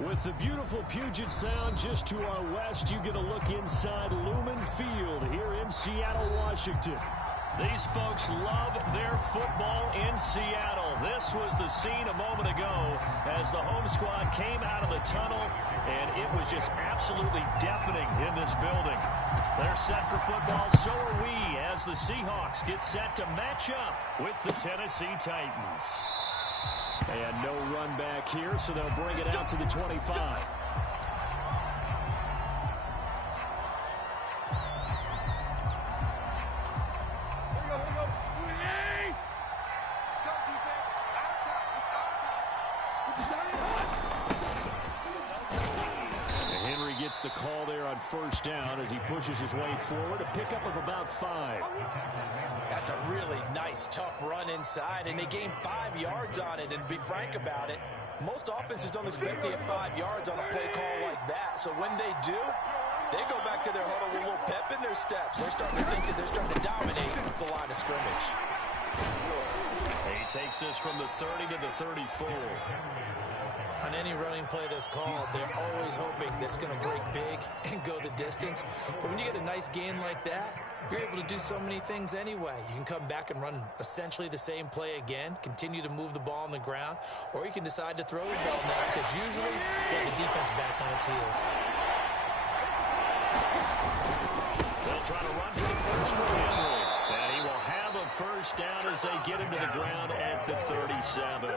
With the beautiful Puget Sound just to our west, you get a look inside Lumen Field here in Seattle, Washington. These folks love their football in Seattle. This was the scene a moment ago as the home squad came out of the tunnel, and it was just absolutely deafening in this building. They're set for football, so are we, as the Seahawks get set to match up with the Tennessee Titans. And no run back here, so they'll bring it out to the 25. The call there on first down as he pushes his way forward, a pickup of about 5. That's a really nice, tough run inside, and they gained 5 yards on it. And to be frank about it, most offenses don't expect to get 5 yards on a play call like that. So when they do, they go back to their huddle with a little pep in their steps. They're starting to think that they're starting to dominate the line of scrimmage. He takes this from the 30 to the 34. On any running play that's called, they're always hoping that it's going to break big and go the distance. But when you get a nice gain like that, you're able to do so many things anyway. You can come back and run essentially the same play again, continue to move the ball on the ground, or you can decide to throw the ball now because usually you have the defense back on its heels. They'll try to run for the first one. And he will have a first down as they get him to the ground at the 37.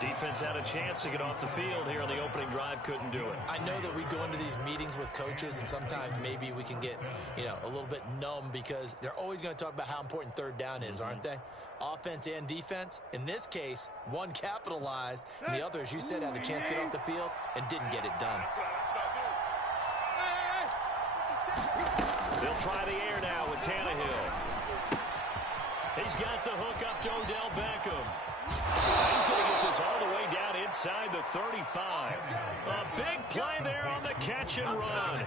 Defense had a chance to get off the field here on the opening drive, couldn't do it. I know that we go into these meetings with coaches, and sometimes maybe we can get, a little bit numb because they're always going to talk about how important third down is, aren't they? Offense and defense. In this case, one capitalized, and the other, as you said, had a chance to get off the field and didn't get it done. They'll try the air now with Tannehill. He's got the hook up to Odell Beckham. He's going to get this all the way down inside the 35. A big play there on the catch and run.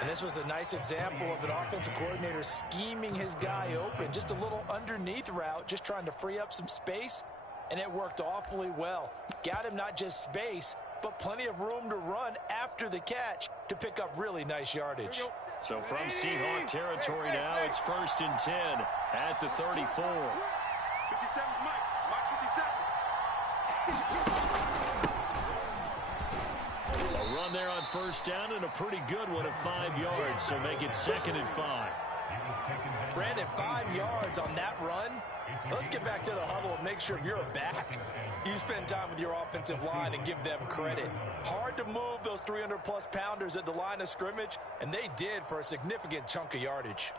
And this was a nice example of an offensive coordinator scheming his guy open. Just a little underneath route, just trying to free up some space, and it worked awfully well. Got him not just space, but plenty of room to run after the catch to pick up really nice yardage. So from Seahawk territory now, it's 1st and 10 at the 34. 57 Mike. A run there on first down and a pretty good one of 5 yards, so make it 2nd and 5. Brandon, 5 yards on that run. Let's get back to the huddle and make sure if you're a back, you spend time with your offensive line and give them credit. Hard to move those 300-plus pounders at the line of scrimmage, and they did for a significant chunk of yardage.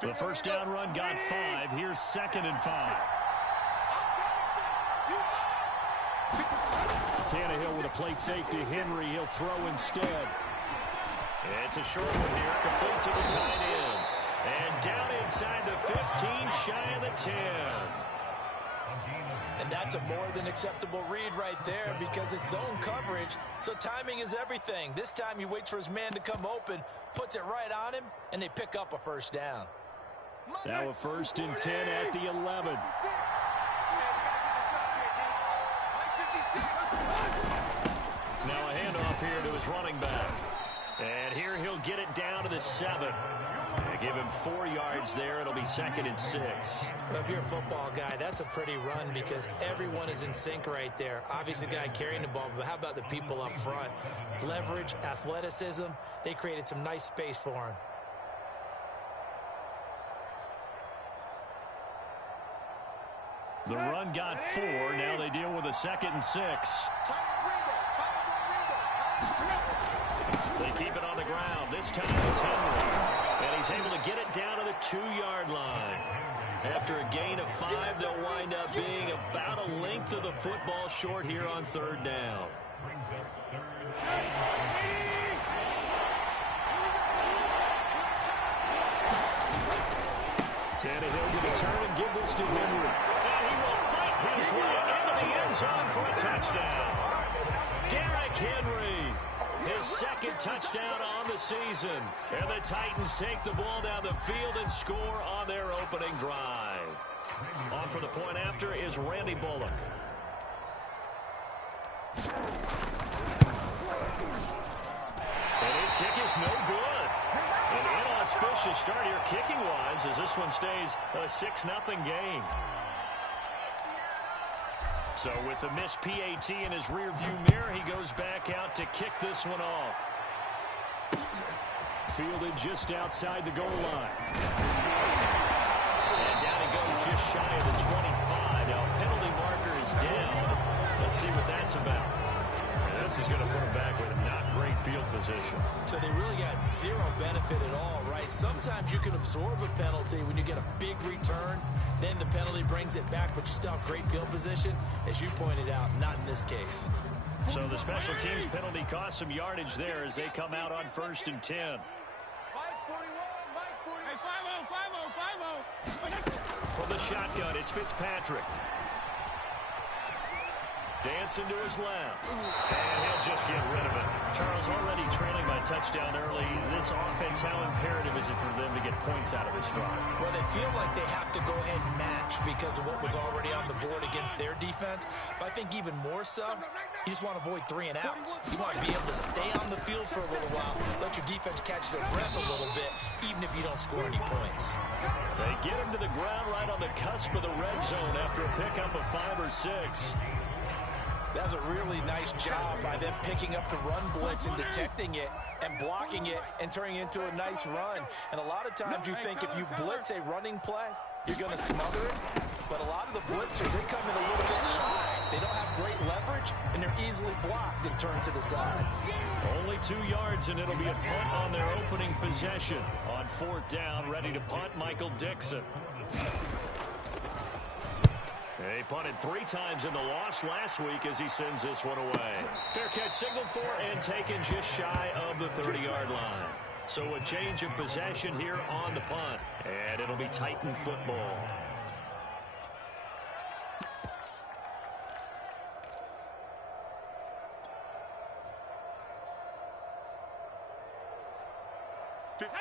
The first down run got 5. Here's 2nd and 5. Tannehill with a play fake to Henry. He'll throw instead. It's a short one here, complete to the tight end. And down inside the 15, shy of the 10. And that's a more than acceptable read right there because it's zone coverage, so timing is everything. This time he waits for his man to come open, puts it right on him, and they pick up a first down. Now a 1st and 10 at the 11. Now a handoff here to his running back. And here he'll get it down to the 7. They give him 4 yards there. It'll be 2nd and 6. Well, if you're a football guy, that's a pretty run because everyone is in sync right there. Obviously, the guy carrying the ball, but how about the people up front? Leverage, athleticism, they created some nice space for him. The run got 4. Now they deal with a 2nd and 6. They keep it on the ground. This time it's Henry. And he's able to get it down to the 2-yard line. After a gain of 5, they'll wind up being about a length of the football short here on 3rd down. Tannehill going to turn and give this to Henry. And he will fight his way into the end zone for a touchdown. Derrick Henry. His second touchdown on the season. And the Titans take the ball down the field and score on their opening drive. On for the point after is Randy Bullock. And his kick is no good. An inauspicious start here kicking-wise as this one stays a 6-0 game. So with the missed PAT in his rearview mirror, he goes back out to kick this one off. Fielded just outside the goal line. And down he goes just shy of the 25. Now penalty marker is down. Let's see what that's about. And this is going to put him back with not great field position. So they really got zero benefit at all, right? Sometimes you can absorb a penalty when you get a big return. Then the penalty brings it back, but you still have great field position. As you pointed out, not in this case. So the special teams penalty cost some yardage there as they come out on 1st and 10. From the shotgun, it's Fitzpatrick. Dancing to his left. And he'll just get rid of it. Charles already trailing by touchdown early. This offense, how imperative is it for them to get points out of this drive? Well, they feel like they have to go ahead and match because of what was already on the board against their defense. But I think even more so, you just want to avoid 3 and outs. You want to be able to stay on the field for a little while, let your defense catch their breath a little bit, even if you don't score any points. They get him to the ground right on the cusp of the red zone after a pickup of 5 or 6. That was a really nice job by them picking up the run blitz and detecting it and blocking it and turning it into a nice run. And a lot of times you think if you blitz a running play, you're going to smother it. But a lot of the blitzers, they come in a little bit high. They don't have great leverage, and they're easily blocked and turned to the side. Only 2 yards, and it'll be a punt on their opening possession. On 4th down, ready to punt, Michael Dixon. They punted 3 times in the loss last week as he sends this one away. Fair catch signaled for and taken just shy of the 30-yard line. So a change of possession here on the punt. And it'll be Titan football.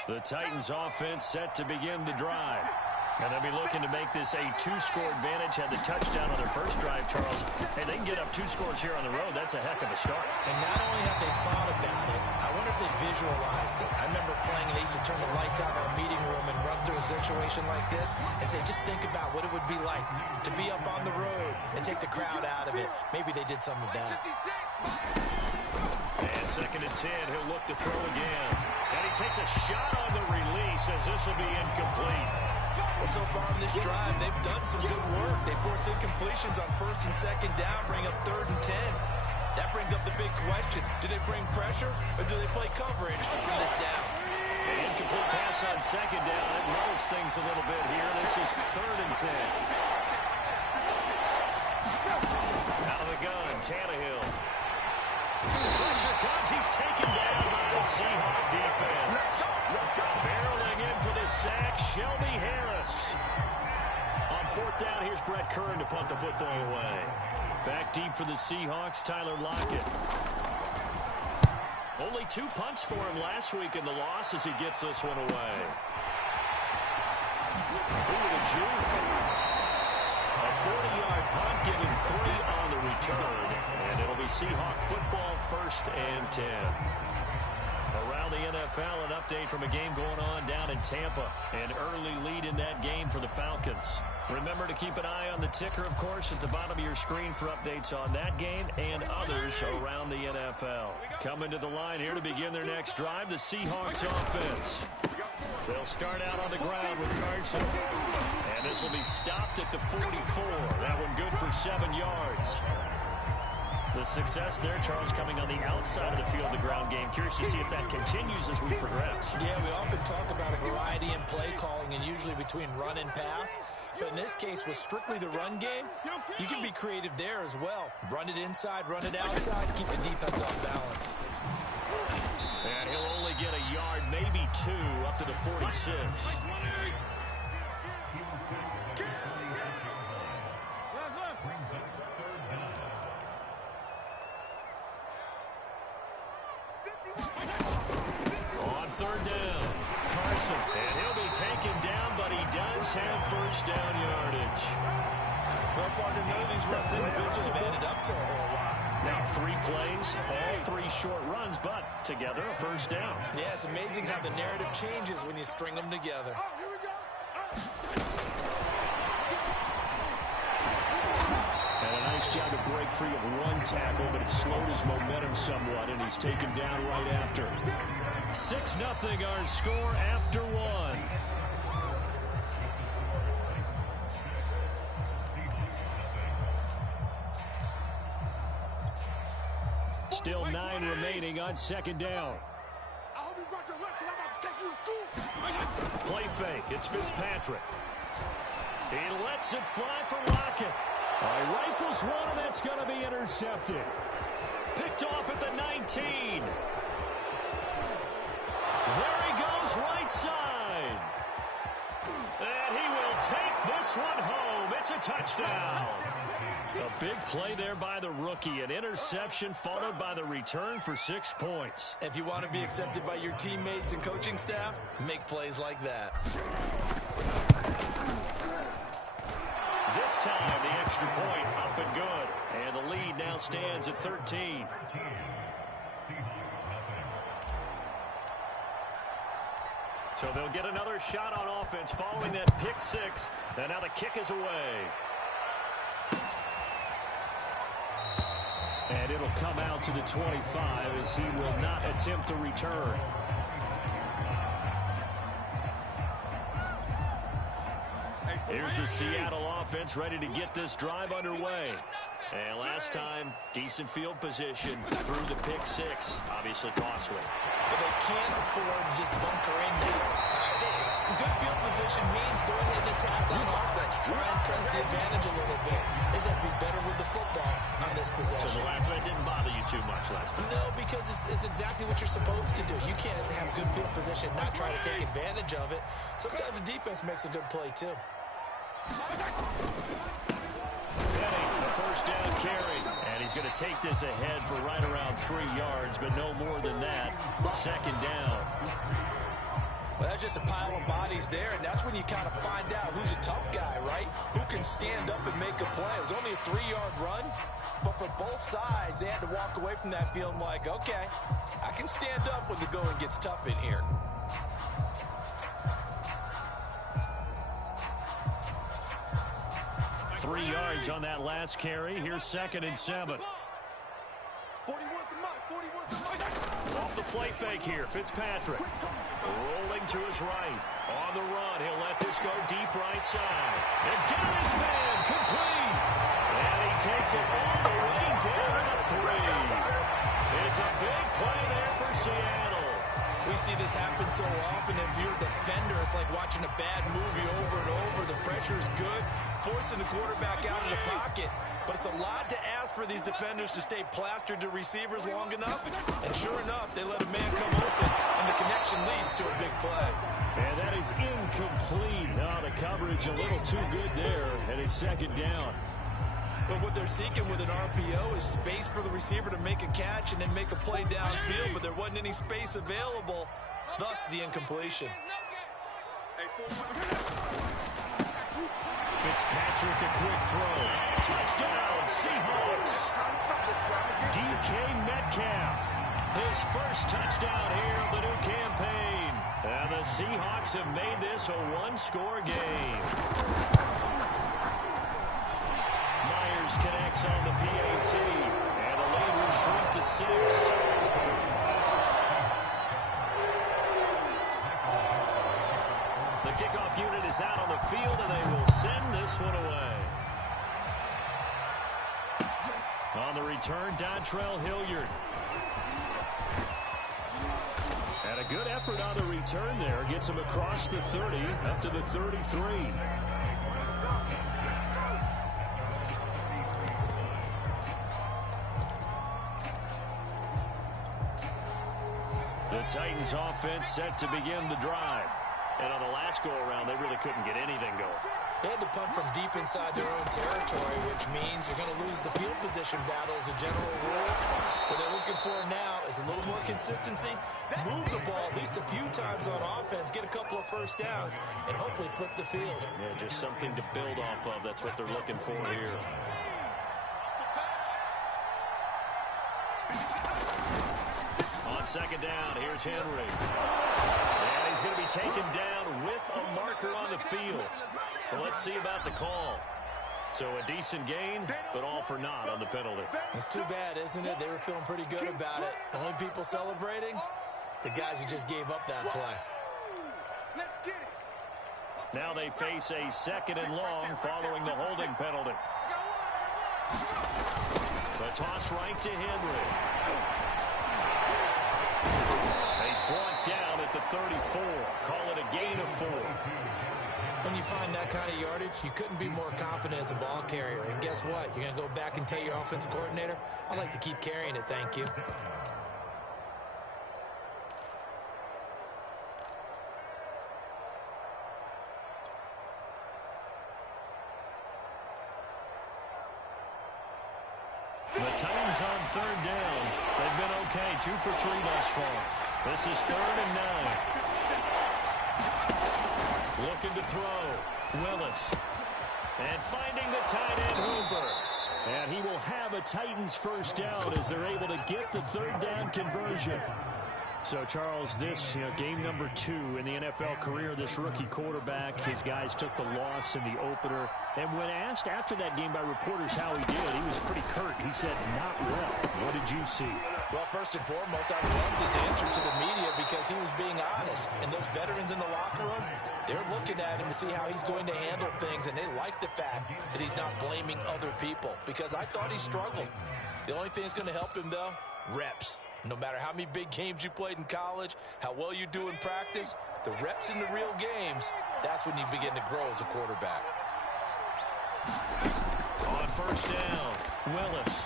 The Titans offense set to begin the drive. And they'll be looking to make this a 2-score advantage. Had the touchdown on their first drive, Charles. Hey, they can get up 2 scores here on the road. That's a heck of a start. And not only have they thought about it, I wonder if they visualized it. I remember playing, and they used to turn the lights out in our meeting room and run through a situation like this and say, just think about what it would be like to be up on the road and take the crowd out of it. Maybe they did some of that. And 2nd and 10, he'll look to throw again. And he takes a shot on the release as this will be incomplete. Well, so far in this drive, they've done some good work. They force incompletions on 1st and 2nd down, bring up 3rd and 10. That brings up the big question. Do they bring pressure or do they play coverage on this down? An incomplete pass on 2nd down. It lulls things a little bit here. This is 3rd and 10. Out of the gun, Tannehill. Pressure comes. He's taken down by the Seahawks defense. Barreling in for the sack, Shelby Harris. On 4th down, here's Brett Kern to punt the football away. Back deep for the Seahawks, Tyler Lockett. Only 2 punts for him last week in the loss as he gets this one away. Ooh, the juke. A 40-yard punt, giving 3 on the return. And it'll be Seahawk football, 1st and 10. Around the NFL, an update from a game going on down in Tampa. An early lead in that game for the Falcons. Remember to keep an eye on the ticker, of course, at the bottom of your screen for updates on that game and others around the NFL. Coming to the line here to begin their next drive, the Seahawks offense. They'll start out on the ground with Carson. And this will be stopped at the 44. That one good for 7 yards. The success there, Charles, coming on the outside of the field, the ground game. Curious to see if that continues as we progress. Yeah, we often talk about a variety in play calling and usually between run and pass. But in this case, with strictly the run game, you can be creative there as well. Run it inside, run it outside, keep the defense off balance. And he'll only get a yard, maybe 2, up to the 46. third down. Carson, and he'll be taken down, but he does have first down yardage. Well, partner, none of these runs individually have added up to a whole lot. Now 3 plays, all 3 short runs, but together a first down. Yeah, it's amazing how the narrative changes when you string them together. And a nice job to break free of 1 tackle, but it slowed his momentum somewhat, and he's taken down right after. 6-0 our score after 1. Still 9 remaining on second down. I hope you brought your lunch because I'm about to take you to school. Play fake. It's Fitzpatrick. He lets it fly for Lockett. Rifles one, and that's going to be intercepted. Picked off at the 19. There he goes, right side. And he will take this one home. It's a touchdown. A big play there by the rookie. An interception followed by the return for 6 points. If you want to be accepted by your teammates and coaching staff, make plays like that. This time, the extra point up and good. And the lead now stands at 13. So they'll get another shot on offense following that pick 6. And now the kick is away. And it'll come out to the 25 as he will not attempt a return. Here's the Seattle offense ready to get this drive underway. And last time, decent field position through the pick 6. Obviously costly. But they can't afford to just bunker in now. Good field position means go ahead and attack on offense. Try and press the advantage a little bit. They just have to be better with the football on this possession. So the last one didn't bother you too much last time? No, because it's exactly what you're supposed to do. You can't have good field position, not try to take advantage of it. Sometimes the defense makes a good play, too. Penny, the first down carry. And he's going to take this ahead for right around 3 yards, but no more than that. Second down. Well, that's just a pile of bodies there, and that's when you kind of find out who's a tough guy, right? Who can stand up and make a play. It was only a 3-yard run, but for both sides, they had to walk away from that feeling like, okay, I can stand up when the going gets tough in here. Three yards on that last carry. Here's 2nd and 7. 41's the mark. 41's the mark. Off the play fake here, Fitzpatrick. Rolling to his right. On the run, he'll let this go deep right side. And get his man, complete. And he takes it all the way down to the 3. It's a big play there for Seattle. We see this happen so often. If you're a defender, it's like watching a bad movie over and over. The pressure's good, forcing the quarterback out of the pocket. But it's a lot to ask for these defenders to stay plastered to receivers long enough. And sure enough, they let a man come open, and the connection leads to a big play. And that is incomplete. Oh, the coverage a little too good there, and it's 2nd down. But what they're seeking with an RPO is space for the receiver to make a catch and then make a play downfield, but there wasn't any space available, thus the incompletion. Fitzpatrick, a quick throw. Touchdown, Seahawks. DK Metcalf, his first touchdown here of the new campaign. And the Seahawks have made this a 1-score game. Myers connects on the PAT, and the lead will shrink to 6. The kickoff unit is out on the field, and they will send this one away. On the return, Dontrell Hilliard. And a good effort on the return there. Gets him across the 30, up to the 33. The Titans offense set to begin the drive. And on the last go-around, they really couldn't get anything going. They had to punt from deep inside their own territory, which means you're going to lose the field position. position battle as a general rule. What they're looking for now is a little more consistency, move the ball at least a few times on offense, get a couple of first downs, and hopefully flip the field. Yeah, just something to build off of. That's what they're looking for here. On second down, here's Henry. And he's going to be taken down with a marker on the field. So let's see about the call. So a decent gain, but all for naught on the penalty. It's too bad, isn't it? They were feeling pretty good about it. The only people celebrating, the guys who just gave up that play. Let's get it. Now they face a second and long following the holding penalty. The toss right to Henry. He's brought down at the 34. Call it a gain of 4. When you find that kind of yardage, you couldn't be more confident as a ball carrier. And guess what? You're going to go back and tell your offensive coordinator, I'd like to keep carrying it, thank you. The Titans on third down. They've been okay, 2 for 3 thus far. This is 3rd and 9. Looking to throw. Willis. And finding the tight end, Hooper. And he will have a Titans first down as they're able to get the third down conversion. So, Charles, this game number 2 in the NFL career, this rookie quarterback, his guys took the loss in the opener. And when asked after that game by reporters how he did, he was pretty curt. He said, not well. What did you see? Well, first and foremost, I loved his answer to the media because he was being honest. And those veterans in the locker room, they're looking at him to see how he's going to handle things, and they like the fact that he's not blaming other people because I thought he struggled. The only thing that's going to help him, though, reps. No matter how many big games you played in college, how well you do in practice, the reps in the real games, that's when you begin to grow as a quarterback. On first down, Willis.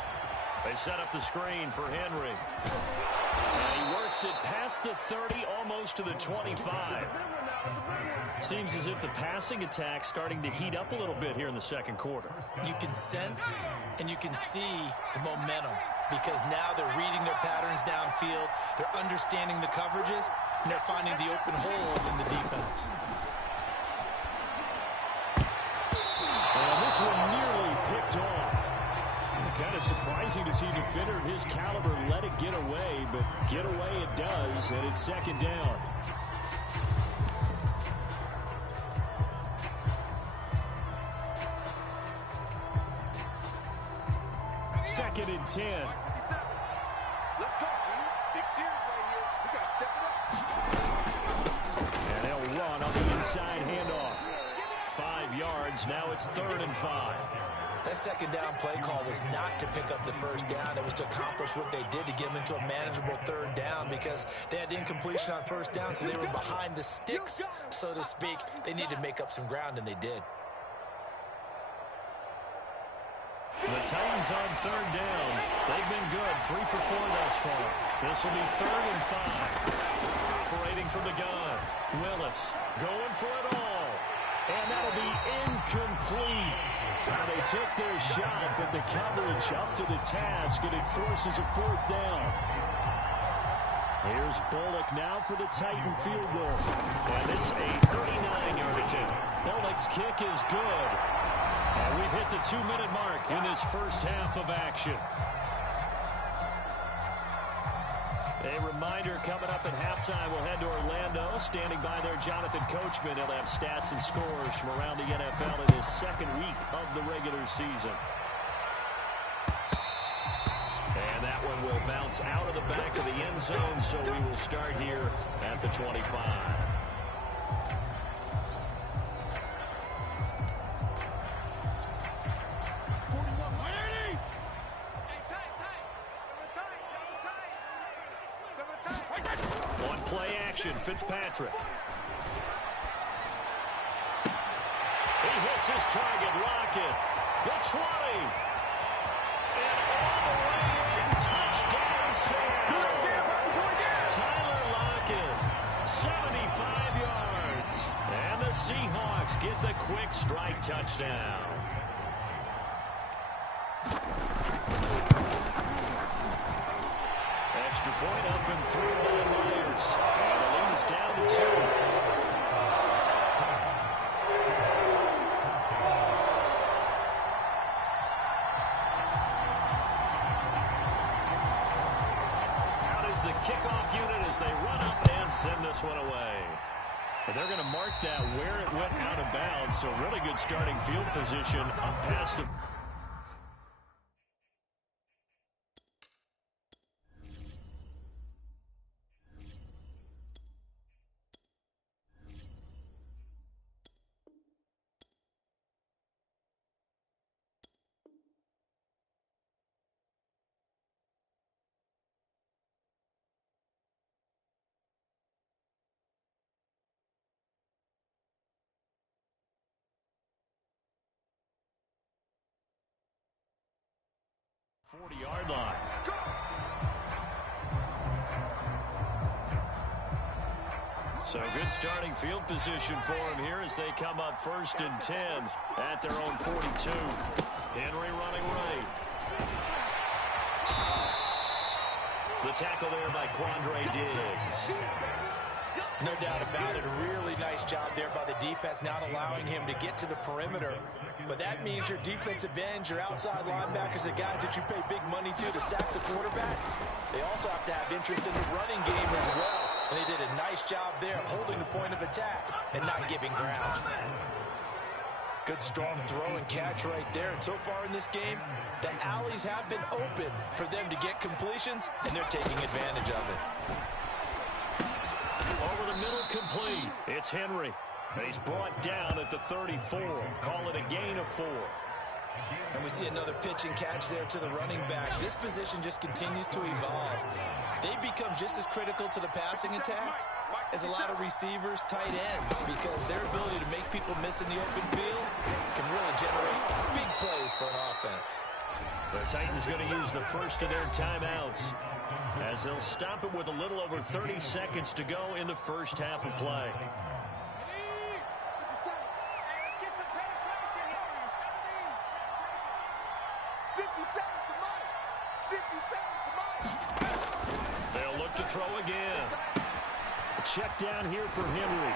They set up the screen for Henry. And he works it past the 30, almost to the 25. Seems as if the passing attack's starting to heat up a little bit here in the second quarter. You can sense and you can see the momentum because now they're reading their patterns downfield, they're understanding the coverages, and they're finding the open holes in the defense. And this one nearly picked off. Kind of surprising to see a defender of his caliber let it get away, but get away it does, and it's second down. Second and 10. Let's go, dude. Big series right here. We got to step it up. And they'll run on the inside handoff. 5 yards. Now it's 3rd and 5. That second down play call was not to pick up the first down. It was to accomplish what they did to get them into a manageable third down because they had incompletion on first down, so they were behind the sticks, so to speak. They needed to make up some ground, and they did. The Titans on third down. They've been good, 3 for 4 thus far. This will be 3rd and 5. Operating from the gun. Willis going for it all. And that'll be incomplete. Now they took their shot, but the coverage up to the task, and it forces a 4th down. Here's Bullock now for the Titan field goal. And this a 39-yard attempt. Bullock's kick is good. And we've hit the 2-minute mark in this first half of action. A reminder coming up at halftime, we'll head to Orlando. Standing by there, Jonathan Coachman. He'll have stats and scores from around the NFL in his second week of the regular season. And that one will bounce out of the back of the end zone, so we will start here at the 25. Fitzpatrick. He hits his target, Lockett. The 20. And all the way in. Touchdown, Seattle. Tyler Lockett, 75 yards. And the Seahawks get the quick strike touchdown. Extra point up and through by Myers. And the lead is down to 2. The kickoff unit as they run up and send this one away. And they're going to mark that where it went out of bounds, so really good starting field position up past the... Yard line. So good starting field position for him here as they come up 1st and 10 at their own 42. Henry running right. The tackle there by Quandre Diggs. No doubt about it. A really nice job there by the defense, not allowing him to get to the perimeter. But that means your defensive ends, your outside linebackers, the guys that you pay big money to sack the quarterback, they also have to have interest in the running game as well. And they did a nice job there holding the point of attack and not giving ground. Good strong throw and catch right there. And so far in this game, the alleys have been open for them to get completions, and they're taking advantage of it. Over the middle, complete. It's Henry. And he's brought down at the 34. Call it a gain of 4. And we see another pitch and catch there to the running back. This position just continues to evolve. They become just as critical to the passing attack as a lot of receivers, tight ends, because their ability to make people miss in the open field can really generate big plays for an offense. The Titans going to use the first of their timeouts as they'll stop it with a little over 30 seconds to go in the first half of play. They'll look to throw again. A check down here for Henry.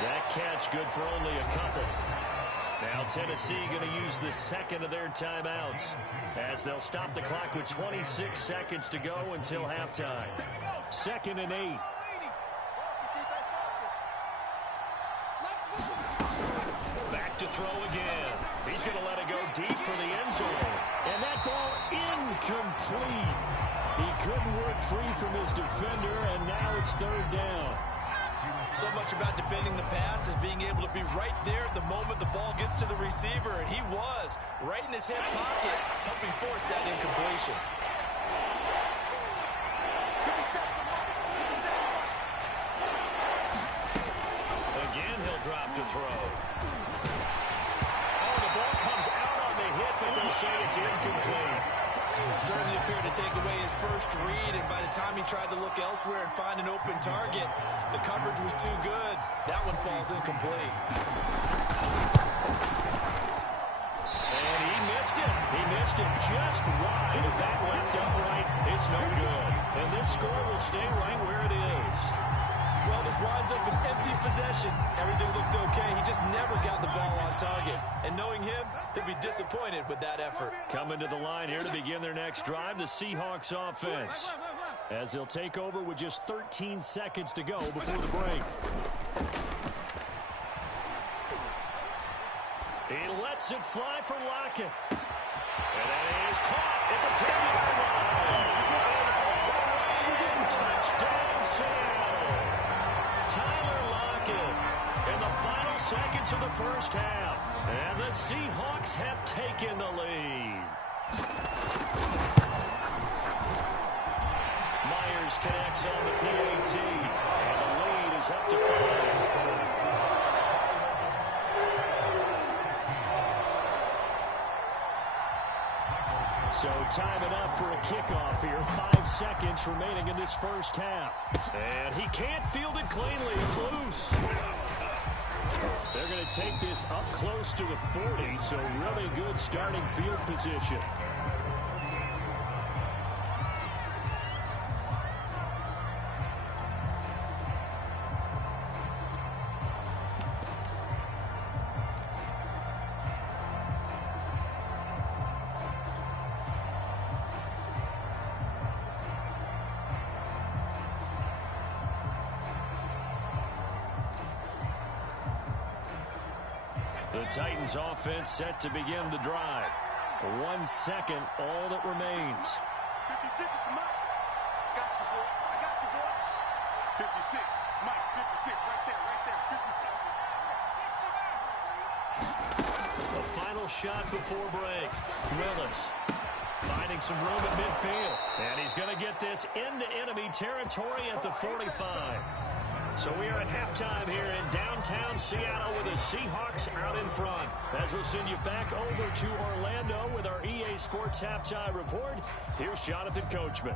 That catch good for only a couple. Now Tennessee going to use the second of their timeouts as they'll stop the clock with 26 seconds to go until halftime. 2nd and 8. Back to throw again. He's going to let it go deep for the end zone. And that ball incomplete. He couldn't work free from his defender, and now it's 3rd down. So much about defending the pass is being able to be right there at the moment the ball gets to the receiver, and he was right in his hip pocket, helping force that incompletion. Again, he'll drop to throw. Oh, the ball comes out on the hit, but they'll say it's incomplete. Certainly appeared to take away his first read, and by the time he tried to look elsewhere and find an open target, the coverage was too good. That one falls incomplete. And he missed it. He missed it just wide of that left upright. It's no good. And this score will stay right where it is. Well, this winds up an empty possession. Everything looked okay. He just never got the ball on target. And knowing him, he'll be disappointed with that effort. Coming to the line here to begin their next drive, the Seahawks offense. As they'll take over with just 13 seconds to go before the break. He lets it fly for Lockett. And it is caught at the 10-yard line. And touchdown, Seattle. Tyler Lockett in the final seconds of the first half. And the Seahawks have taken the lead. Myers connects on the PAT. And the lead is up to 5. So time enough for a kickoff here. 5 seconds remaining in this first half. And he can't field it cleanly. It's loose. They're going to take this up close to the 40, so really good starting field position. The Titans offense set to begin the drive. 1 second, all that remains. 56 is the mic. Got you, boy. I got you, boy. 56. Mike, 56. Right there, right there. 56. The final shot before break. Willis finding some room at midfield. And he's going to get this into enemy territory at the 45. So we are at halftime here in downtown Seattle with the Seahawks out in front. As we'll send you back over to Orlando with our EA Sports Halftime Report, here's Jonathan Coachman.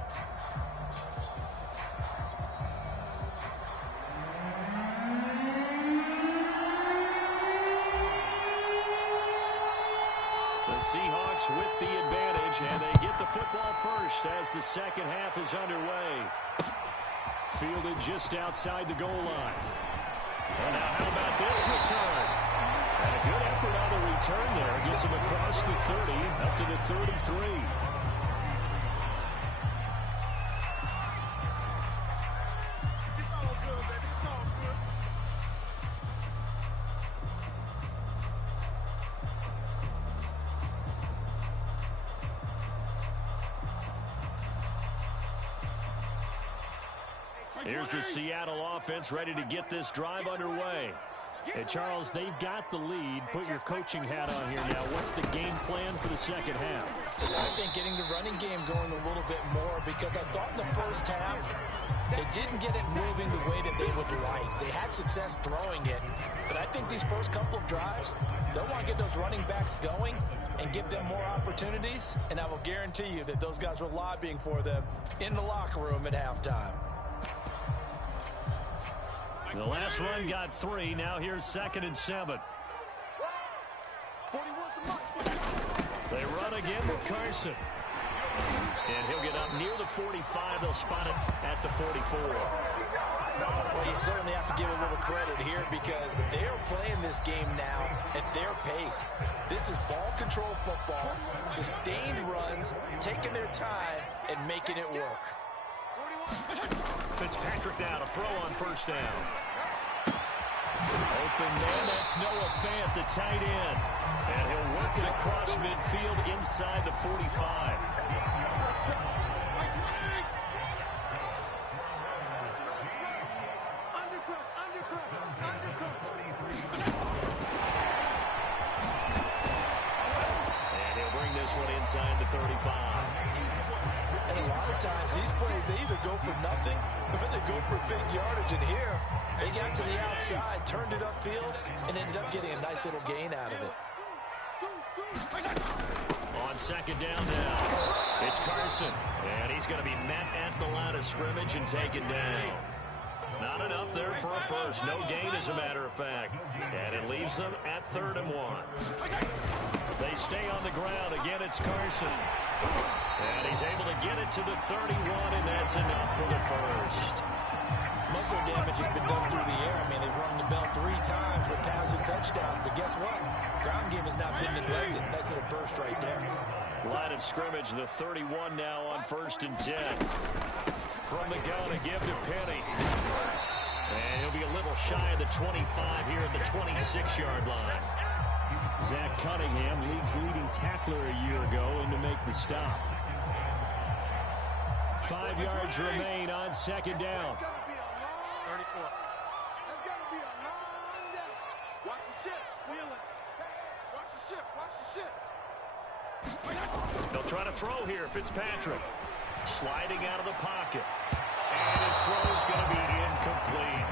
The Seahawks with the advantage, and they get the football first as the second half is underway. Fielded just outside the goal line. And now how about this return? And a good effort on the return there. Gets him across the 30 up to the 33. It's all good, baby. It's all good. Here's the Seattle offense ready to get this drive underway. Hey, Charles, they've got the lead. Put your coaching hat on here now. What's the game plan for the second half? I think getting the running game going a little bit more, because I thought in the first half they didn't get it moving the way that they would like. They had success throwing it, but I think these first couple of drives, they'll want to get those running backs going and give them more opportunities, and I will guarantee you that those guys were lobbying for them in the locker room at halftime. The last run got 3. Now here's 2nd and 7. They run again with Carson. And he'll get up near the 45. They'll spot it at the 44. Well, you certainly have to give a little credit here, because they are playing this game now at their pace. This is ball control football, sustained runs, taking their time and making it work. Fitzpatrick now to throw on first down. Open man, that's Noah Fant, the tight end. And he'll work it across midfield inside the 45. And he'll bring this one inside the 35. And a lot of times, these plays, they either go for nothing or they go for big yardage. And here, they got to the outside, turned it upfield, and ended up getting a nice little gain out of it. On second down now, it's Carson. And he's going to be met at the line of scrimmage and taken down. Not enough there for a first. No gain, as a matter of fact. And it leaves them at 3rd and 1. They stay on the ground. Again, it's Carson. And he's able to get it to the 31, and that's enough for the first. Muscle damage has been done through the air. I mean, they've rung the bell 3 times with passing touchdowns, but guess what? Ground game has not been neglected. Nice little burst right there. Line of scrimmage, the 31 now on 1st and 10. From the gun, a give to Penny. And he'll be a little shy of the 25 here at the 26-yard line. Zach Cunningham, league's leading tackler a year ago, in to make the stop. 5 yards remain on second down. 34. That's got to be a long day. Watch the ship. Wheel it. Watch the ship. Watch the ship. They'll try to throw here. Fitzpatrick sliding out of the pocket. And his throw is going to be incomplete.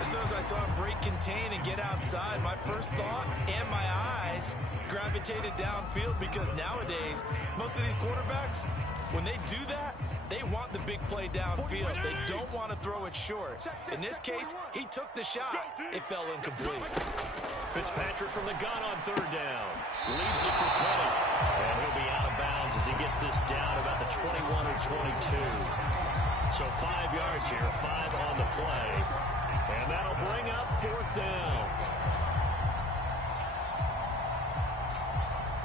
As soon as I saw him break contain and get outside, my first thought and my eyes gravitated downfield, because nowadays, most of these quarterbacks, when they do that, they want the big play downfield. They don't want to throw it short. In this case, he took the shot. It fell incomplete. Fitzpatrick from the gun on 3rd down. Leaves it for Penny. And he'll be out of bounds as he gets this down about the 21 or 22. So 5 yards here, 5 on the play. And that'll bring up 4th down.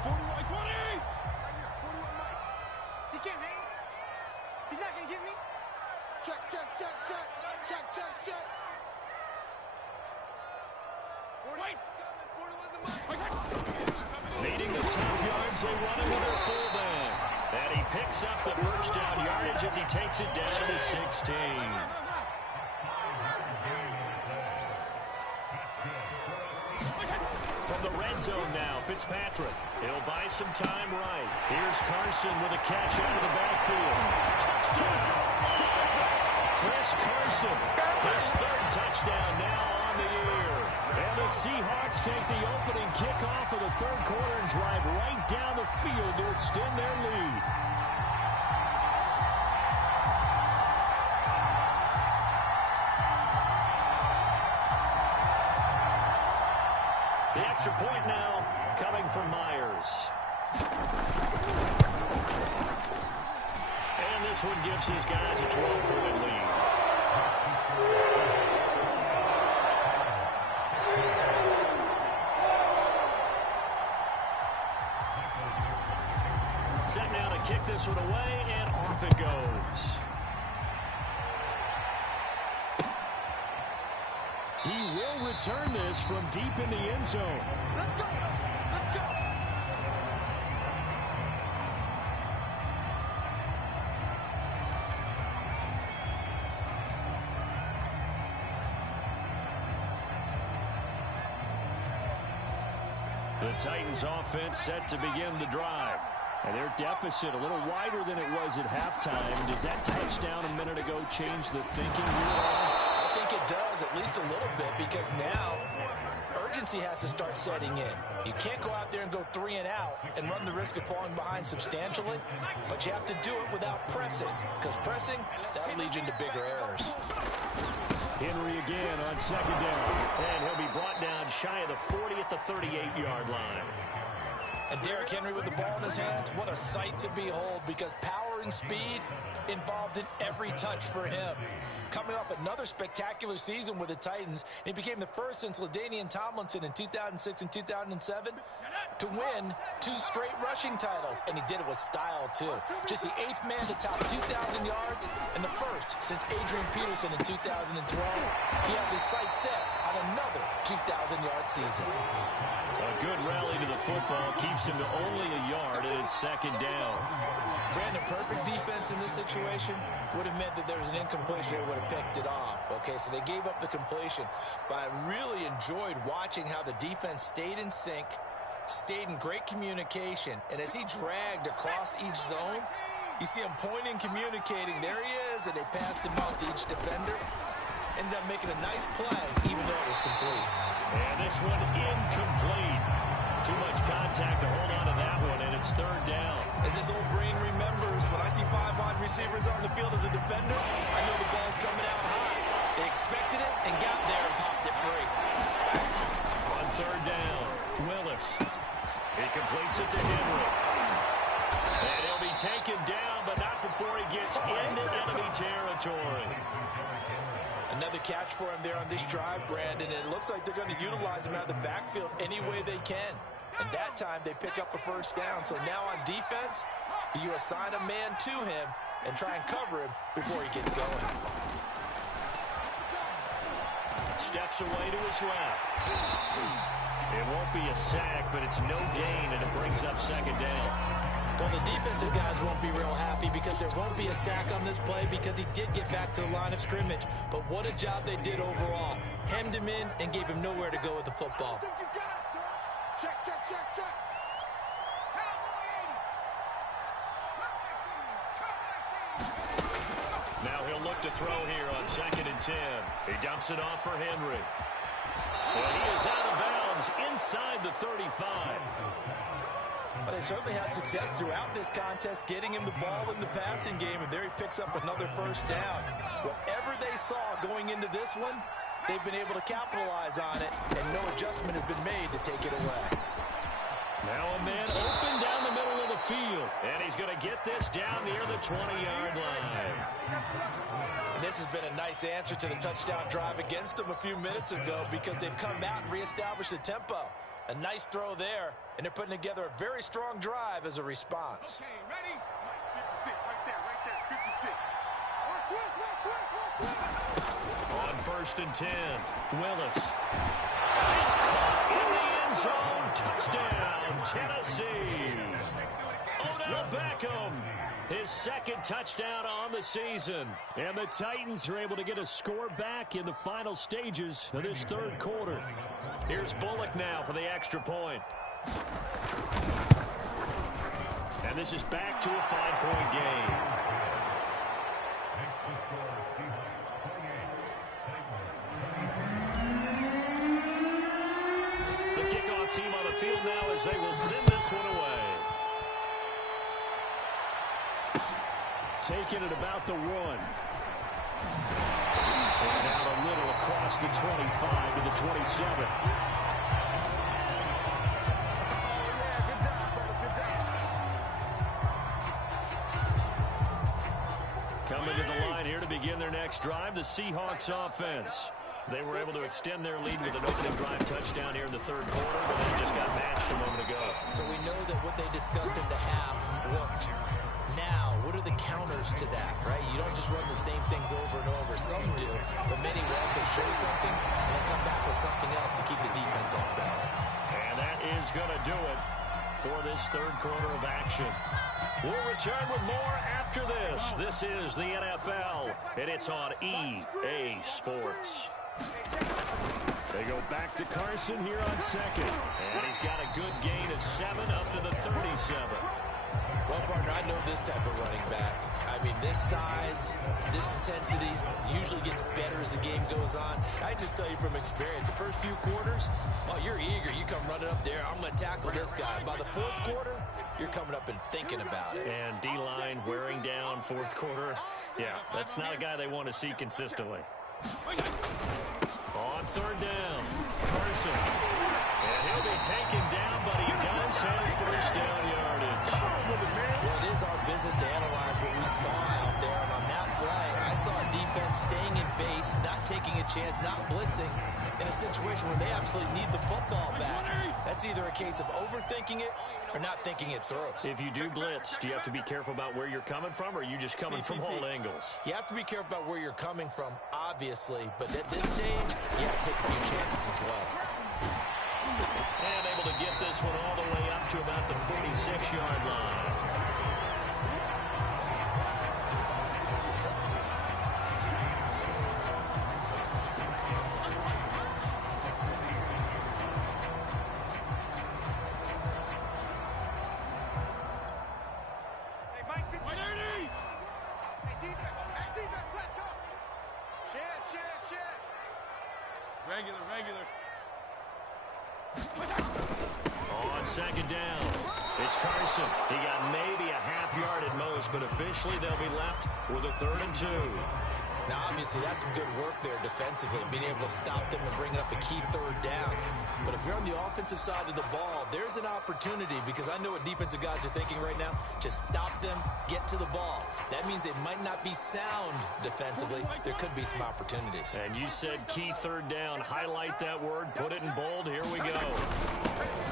41, 20. 41, Mike. He can't hang. He's not going to get me. Check, check, check, check. Check, check, check. 41. Wait. 41's Needing the tough yards, they run him with their fullback. And he picks up the first down yardage as he takes it down to the 16. From the red zone now, Fitzpatrick. He'll buy some time right. Here's Carson with a catch out of the backfield. Touchdown! Chris Carson, his third touchdown now on the year. And the Seahawks take the opening kickoff of the third quarter and drive right down the field to extend their lead. The extra point now coming from Myers. And this one gives his guys a 12-point lead. Set now to kick this one away, and off it goes. He will return this from deep in the end zone. Let's go. Let's go. The Titans offense set to begin the drive. And their deficit a little wider than it was at halftime. Does that touchdown a minute ago change the thinking here? I think it does, at least a little bit, because now urgency has to start setting in. You can't go out there and go 3 and out and run the risk of falling behind substantially, but you have to do it without pressing, because pressing, that'll lead you into bigger errors. Henry again on second down. And he'll be brought down shy of the 40 at the 38-yard line. And Derrick Henry with the ball in his hands, what a sight to behold, because power and speed involved in every touch for him. Coming off another spectacular season with the Titans, he became the first since LaDainian Tomlinson in 2006 and 2007 to win 2 straight rushing titles, and he did it with style too. Just the 8th man to top 2,000 yards and the first since Adrian Peterson in 2012. He has his sights set on another 2,000-yard season. A good rally to the football keeps him to only a yard, and it's second down. Brandon, perfect defense in this situation would have meant that there was an incompletion that would have picked it off. Okay, so they gave up the completion, but I really enjoyed watching how the defense stayed in sync, stayed in great communication, and as he dragged across each zone, you see him pointing, communicating. There he is, and they passed him out to each defender. Ended up making a nice play, even though it was complete. And this one incomplete. Too much contact to hold on to that one, and it's third down. As his old brain remembers, when I see 5 wide receivers on the field as a defender, I know the ball's coming out high. They expected it and got there and popped it free. On third down, Willis. He completes it to Henry. And he'll be taken down, but not before he gets into enemy territory. Another catch for him there on this drive, Brandon, and it looks like they're going to utilize him out of the backfield any way they can. And that time, they pick up the first down. So now on defense, you assign a man to him and try and cover him before he gets going. Steps away to his left. It won't be a sack, but it's no gain, and it brings up second down. Well, the defensive guys won't be real happy because there won't be a sack on this play because he did get back to the line of scrimmage. But what a job they did overall. Hemmed him in and gave him nowhere to go with the football. I think you got it, son. Check, check, check, check. Now he'll look to throw here on 2nd and 10. He dumps it off for Henry. And he is out of bounds inside the 35. But they certainly had success throughout this contest, getting him the ball in the passing game, and there he picks up another first down. Whatever they saw going into this one, they've been able to capitalize on it, and no adjustment has been made to take it away. Now a man open down the middle of the field, and he's going to get this down near the 20-yard line. And this has been a nice answer to the touchdown drive against them a few minutes ago because they've come out and reestablished the tempo. A nice throw there, and they're putting together a very strong drive as a response. Okay, ready? 56, right there, 56. Watch, On 1st and 10, Willis. It's caught in the end zone. Touchdown, Tennessee. Odell Beckham, his second touchdown on the season. And the Titans are able to get a score back in the final stages of this third quarter. Here's Bullock now for the extra point. And this is back to a 5-point game. The kickoff team on the field now as they will send this one away. Taking it about the 1. And out a little across the 25 to the 27. Coming to the line here to begin their next drive, the Seahawks offense. They were able to extend their lead with an opening drive touchdown here in the third quarter, but they just got matched a moment ago. So we know that what they discussed at the half worked. Now, what are the counters to that, right? You don't just run the same things over and over. Some do, but many will also show something and then come back with something else to keep the defense off balance. And that is going to do it for this third quarter of action. We'll return with more after this. This is the NFL, and it's on EA Sports. They go back to Carson here on second. And he's got a good gain of 7 up to the 37. Well, partner, I know this type of running back. I mean, this size, this intensity usually gets better as the game goes on. I just tell you from experience, the first few quarters, oh, you're eager. You come running up there, I'm going to tackle this guy. By the fourth quarter, you're coming up and thinking about it. And D-line wearing down fourth quarter. Yeah, that's not a guy they want to see consistently. On third down, Carson. And he'll be taken down, but he does have first down yardage. Well, it is our business to analyze what we saw out there. And on that play, I saw a defense staying in base, not taking a chance, not blitzing, in a situation where they absolutely need the football back. That's either a case of overthinking it or not thinking it through. If you do blitz, do you have to be careful about where you're coming from, or are you just coming from all angles? You have to be careful about where you're coming from, obviously, but at this stage, you have to take a few chances as well. And able to get this one all the way up to about the 46-yard line. Regular. On second down, it's Carson. He got maybe a half yard at most, but officially they'll be left with a 3rd and 2. Now, obviously, that's some good work there defensively, being able to stop them and bring up a key 3rd down. But if you're on the offensive side of the ball, there's an opportunity, because I know what defensive guys are thinking right now. Just stop them, get to the ball. That means it might not be sound defensively. There could be some opportunities. And you said key 3rd down. Highlight that word. Put it in bold. Here we go. And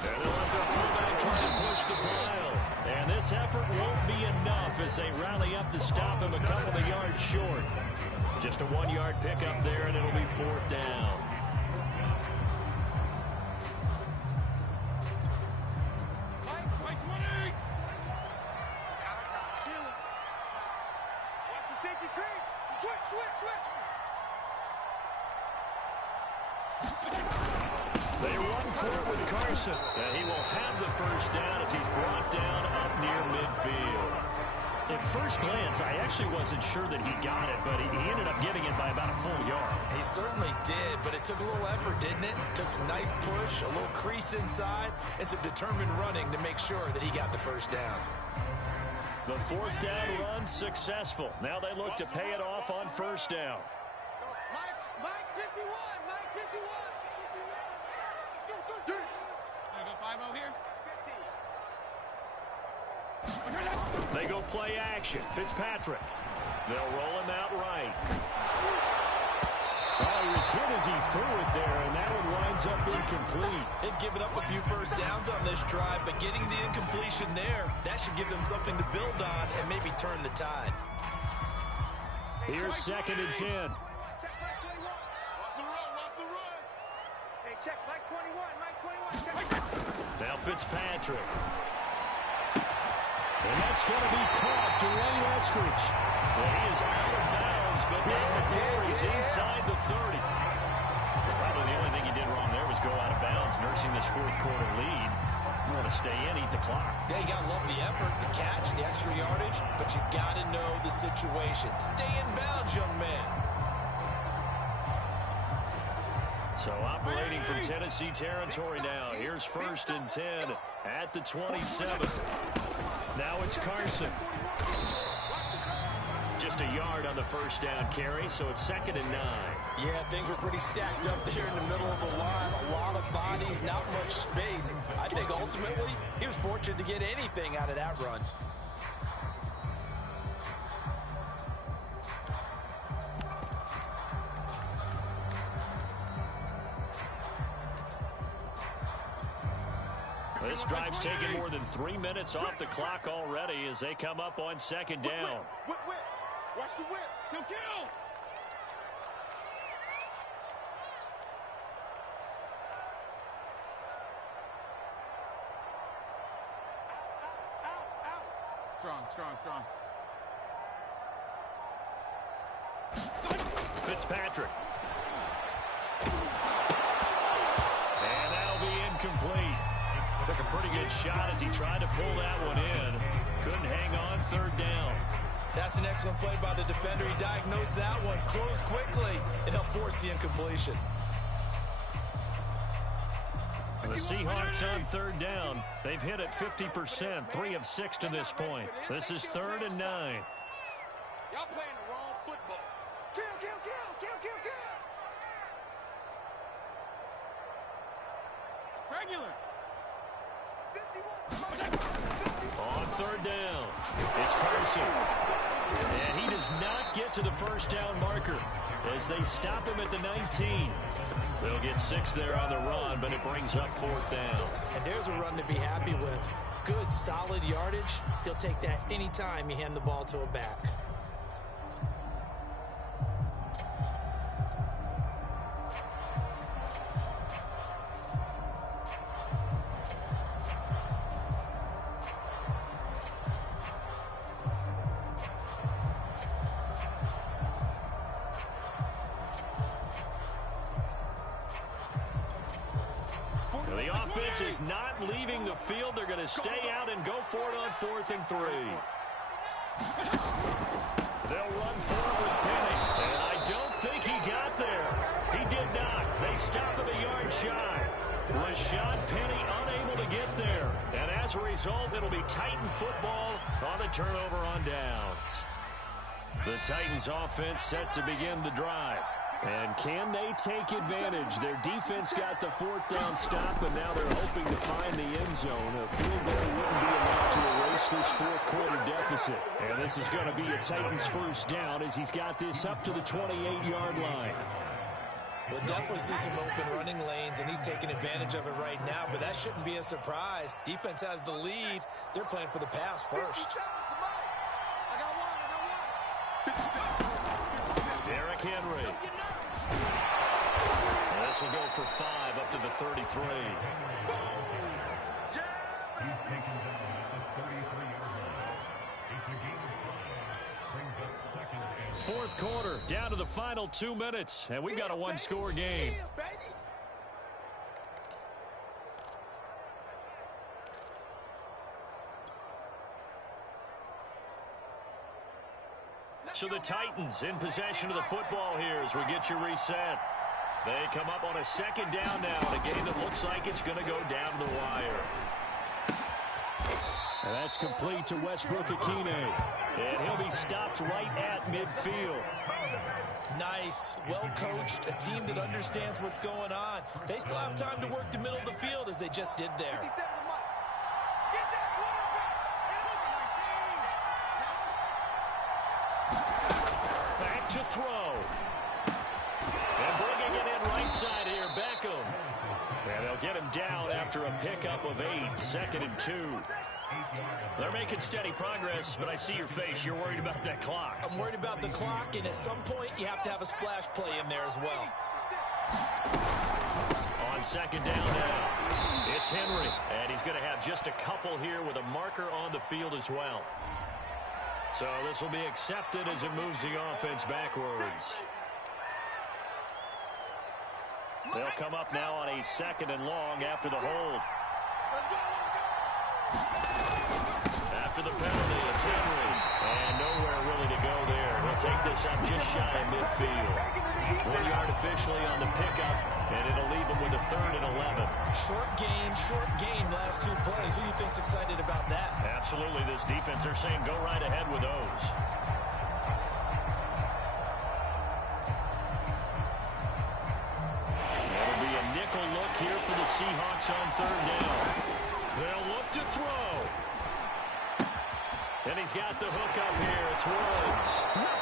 they'll let their fullback try to push the pile. And this effort won't be enough as they rally up to stop him a couple of yards short. Just a 1-yard pickup there, and it'll be 4th down. They run for it with Carson, and he will have the first down as he's brought down up near midfield. At first glance, I actually wasn't sure that he got it, but he ended up getting it by about a full yard. He certainly did, but it took a little effort, didn't it? Took some nice push, a little crease inside, and some determined running to make sure that he got the first down. The 4th down run successful. Now they look to pay it off on first down. Mike 51, Mike 51. Gonna go 5-0 here? They go play action. Fitzpatrick. They'll roll him out right. Oh, he was hit as he threw it there, and that one winds up incomplete. They've given up a few first downs on this drive, but getting the incompletion there, that should give them something to build on and maybe turn the tide. Here's 2nd and 10. Watch the run. Hey, Okay, check. Mike 21. Mike 21. Check. Now Fitzpatrick. And that's going to be caught. Dwayne Eskridge. Well, he is out of bounds, but not before he's inside the 30. Probably the only thing he did wrong there was go out of bounds, nursing this fourth quarter lead. You want to stay in, eat the clock. Yeah, you got to love the effort, the catch, the extra yardage, but you got to know the situation. Stay in bounds, young man. So operating from Tennessee territory now. Here's 1st and 10 at the 27. Now it's Carson. Just a yard on the first down carry, so it's 2nd and 9. Yeah, things were pretty stacked up there in the middle of the line. A lot of bodies, not much space. I think ultimately he was fortunate to get anything out of that run. This drive's taken more than 3 minutes off the clock already as they come up on 2nd down. Whip. Watch the whip. He'll kill. Out. Strong. Fitzpatrick. And that'll be incomplete. Took a pretty good shot as he tried to pull that one in. Couldn't hang on 3rd down. That's an excellent play by the defender. He diagnosed that one, closed quickly, and helped force the incompletion. The Seahawks on 3rd down. They've hit it 50%, 3 of 6 to this point. This is 3rd and 9. Y'all playing the wrong football. Kill. Regular. 51. On 3rd down, it's Carson. And he does not get to the first down marker as they stop him at the 19. They'll get 6 there on the run, but it brings up 4th down. And there's a run to be happy with. Good, solid yardage. He'll take that anytime you hand the ball to a back. The offense is not leaving the field. They're going to stay out and go for it on 4th and 3. They'll run forward with Penny, and I don't think he got there. He did not. They stop him a yard shy. Rashad Penny unable to get there. And as a result, it'll be Titan football on the turnover on downs. The Titans offense set to begin the drive. And can they take advantage? Their defense got the 4th down stop, and now they're hoping to find the end zone. A field goal wouldn't be enough to erase this 4th quarter deficit. And this is going to be a Titans first down as he's got this up to the 28-yard line. We'll definitely see some open running lanes, and he's taking advantage of it right now, but that shouldn't be a surprise. Defense has the lead. They're playing for the pass first. Derrick Henry. This will go for 5 up to the 33. Fourth quarter, down to the final 2 minutes, and we've got a one-score game. So the Titans in possession of the football here as we get you reset. They come up on a 2nd down now in a game that looks like it's going to go down the wire. And that's complete to Westbrook-Akine. And he'll be stopped right at midfield. Nice, well-coached, a team that understands what's going on. They still have time to work the middle of the field as they just did there. Back to throw. And bringing it in right side here, Beckham. And they'll get him down after a pickup of 8, 2nd and 2. They're making steady progress, but I see your face. You're worried about that clock. I'm worried about the clock, and at some point, you have to have a splash play in there as well. On second down now, it's Henry. And he's going to have just a couple here with a marker on the field as well. So this will be accepted as it moves the offense backwards. They'll come up now on a second and long after the hold. After the penalty, it's Henry. And nowhere really to go there. He'll take this up just shy of midfield. 1 yard officially on the pickup, and it'll leave him with a 3rd and 11. Short game, last 2 plays. Who do you think's excited about that? Absolutely, this defense, they're saying go right ahead with those. That'll be a nickel look here for the Seahawks on 3rd down. They'll look to throw. And he's got the hook up here. It's Woods.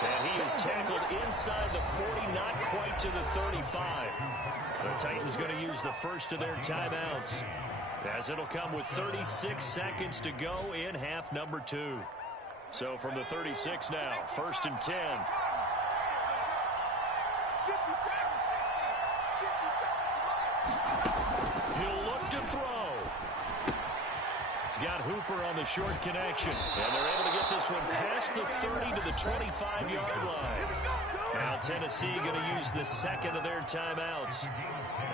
And he is tackled inside the 40, not quite to the 35. The Titans going to use the first of their timeouts, as it'll come with 36 seconds to go in half number 2. So from the 36 now, 1st and 10. 50 seconds, 60, 50 seconds. He'll look to throw. He's got Hooper on the short connection. And they're able to get this one past the 30 to the 25-yard line. Now Tennessee going to use the second of their timeouts,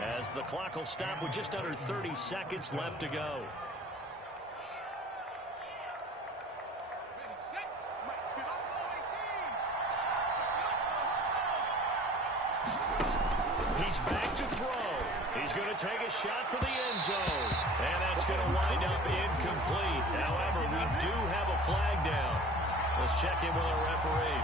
as the clock will stop with just under 30 seconds left to go. He's back to throw. He's going to take a shot for the end zone. And that's going to wind up incomplete. However, we do have a flag down. Let's check in with our referee.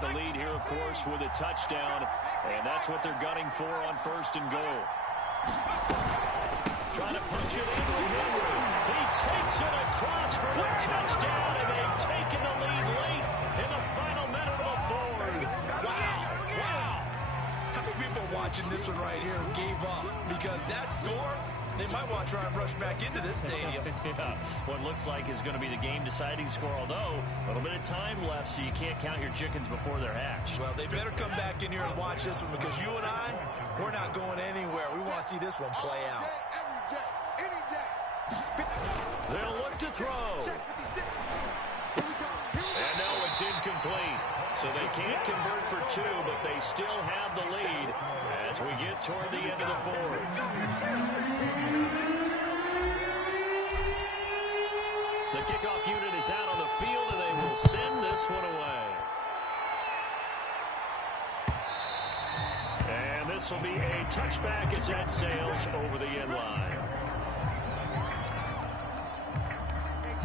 The lead here, of course, with a touchdown, and that's what they're gunning for on 1st and goal. Trying to punch it in with Henry. He takes it across for the touchdown, and they've taken the lead late in the final minute of the 4th. Wow. How many people watching this one right here gave up? Because that score, they might want to try and rush back into this stadium. Yeah, what looks like is going to be the game-deciding score, although a little bit of time left, so you can't count your chickens before they're hatched. Well, they better come back in here and watch this one, because you and I, we're not going anywhere. We want to see this one play out. Every day, any day. They'll look to throw. And no, it's incomplete. So they can't convert for 2, but they still have the lead as we get toward the end of the 4th. The kickoff unit is out on the field, and they will send this one away. And this will be a touchback as that sails over the end line.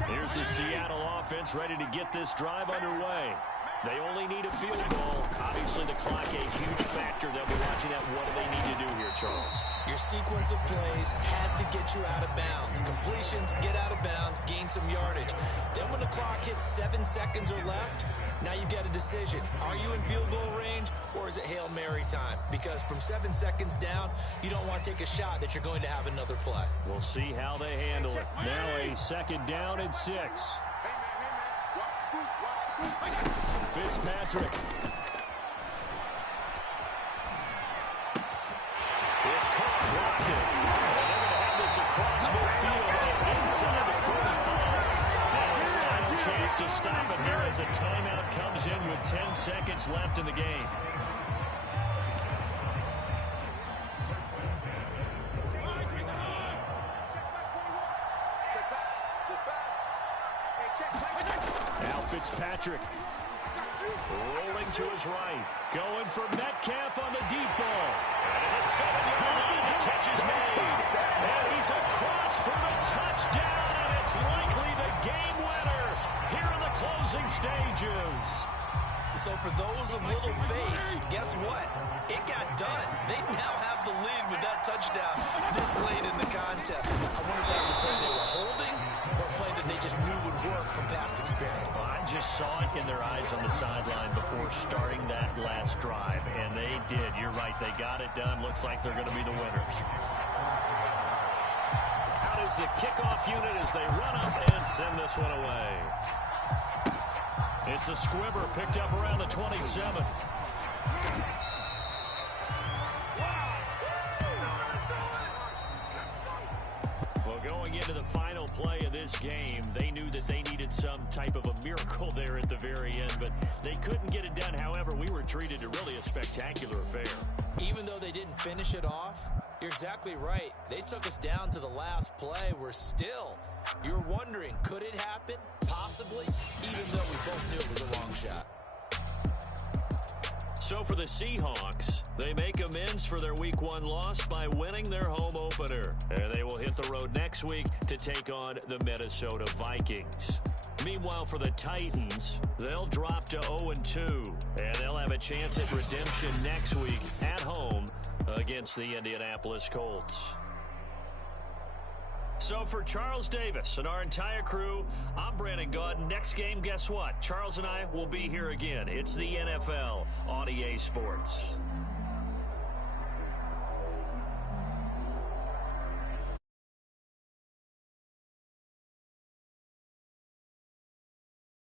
Here's the Seattle offense ready to get this drive underway. They only need a field goal. Obviously, the clock a huge factor. They'll be watching that. What do they need to do here, Charles? Your sequence of plays has to get you out of bounds. Completions, get out of bounds, gain some yardage. Then when the clock hits 7 seconds or left, now you get a decision. Are you in field goal range, or is it Hail Mary time? Because from 7 seconds down, you don't want to take a shot that you're going to have another play. We'll see how they handle it. Now a 2nd down and 6. Fitzpatrick. It's caught blocking. And they're going to have this across midfield and inside the 45. Now a final chance to stop it here as a timeout comes in with 10 seconds left in the game. Now Fitzpatrick rolling to his right, going for Metcalf on the deep ball. And a 7-yard line, the catch is made. And he's across for the touchdown, and it's likely the game winner here in the closing stages. So for those of little faith, guess what? It got done. They now have the lead with that touchdown this late in the contest. I wonder if that was a play they were holding or a play that they just knew would work from past experience. Well, I just saw it in their eyes on the sideline before starting that last drive, and they did. You're right. They got it done. Looks like they're going to be the winners. out is the kickoff unit as they run up and send this one away. It's a squibber picked up around the 27. Well, going into the final play of this game, they knew that they needed some type of a miracle there at the very end, but they couldn't get it done. However, we were treated to really a spectacular affair. Even though they didn't finish it off, you're exactly right. They took us down to the last play. You're wondering, could it happen? Possibly, even though we both knew it was a long shot. So for the Seahawks, they make amends for their Week 1 loss by winning their home opener. And they will hit the road next week to take on the Minnesota Vikings. Meanwhile, for the Titans, they'll drop to 0-2, and they'll have a chance at redemption next week at home against the Indianapolis Colts. So for Charles Davis and our entire crew, I'm Brandon Gaudin. Next game, guess what? Charles and I will be here again. It's the NFL on EA Sports.